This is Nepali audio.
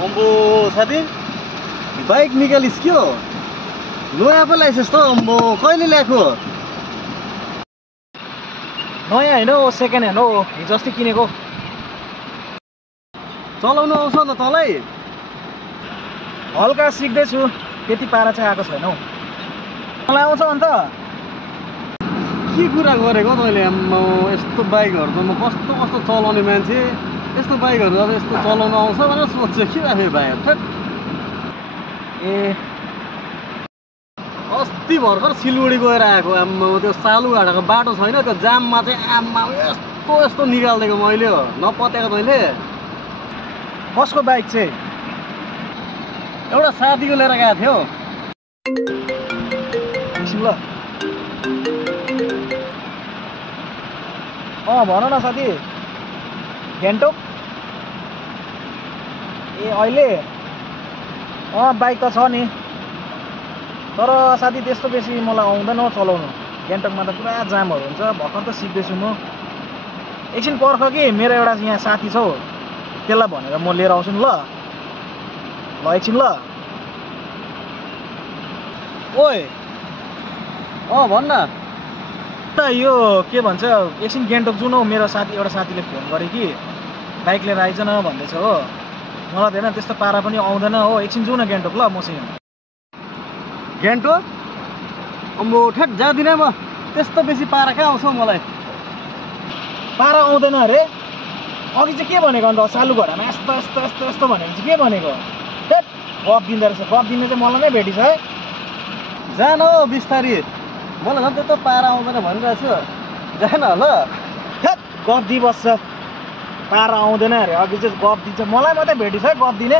अम्बो साथी बाइक निकालिस् क्यो नयाँ पो ल्याइछस् त अम्बो कहिले ल्याएको नयाँ होइन हो सेकेन्ड ह्यान्ड हो हिजो अस्ति किनेको चलाउनु आउँछ न तँलाई हल्का सिक्दैछु त्यति पारा चाहिँ आएको छैन हौ मलाई आउँछ अन्त के कुरा गरेको तैँले आम्मा यस्तो बाइकहरू त म कस्तो कस्तो चलाउने मान्छे यस्तो बाइकहरू अब यस्तो चलाउनु आउँछ भनेर सोध्छु के आफै बाइक ए अस्ति भर्खर सिलगढी गएर आएको आम्मा त्यो सालुघाटाको बाटो छैन त्यो जाममा चाहिँ आम्मा यस्तो यस्तो निकालिदिएको मैले हो नपत्याएको तैँले कसको बाइक चाहिँ एउटा साथीको लिएर गएको थियो एकछिन ल भन न साथी गान्तोक ए अहिले बाइक त छ नि तर साथी त्यस्तो बेसी मलाई आउँदैन चलाउनु गान्तोकमा त पुरा जामहरू हुन्छ भर्खर त सिक्दैछु म एकछिन पर्ख कि मेरो एउटा यहाँ साथी छ त्यसलाई भनेर म लिएर आउँछु नि ल एकछिन ल ओए भन्न यो के भन्छ एकछिन गान्तोक जाउँ हौ मेरो साथी एउटा साथीले फोन गरे कि बाइक लिएर आइज न भन्दैछ हो मलाई त होइन त्यस्तो पारा पनि आउँदैन हो एकछिन जाउँ न गान्तोक ल मसँग गान्तोक अम्बो ठ्याक जाँदिनँ म त्यस्तो बेसी पारा कहाँ आउँछ मलाई पारा आउँदैन अरे अघि चाहिँ के भनेको अन्त सालुघाटामा यस्तो यस्तो यस्तो यस्तो भनेको चाहिँ के भनेको हेट गफ दिँदो रहेछ गफ दिने चाहिँ मलाई नै भेटिछ है जान हो बिस्तारी मलाई झन् त्यस्तो पारा आउँदैन भनिरहेको छु जान ल हेट गफ दिइबस्छ पारा आउँदैन अरे अघि चाहिँ गफ दिन्छ मलाई मात्रै भेटिछ है गफ दिने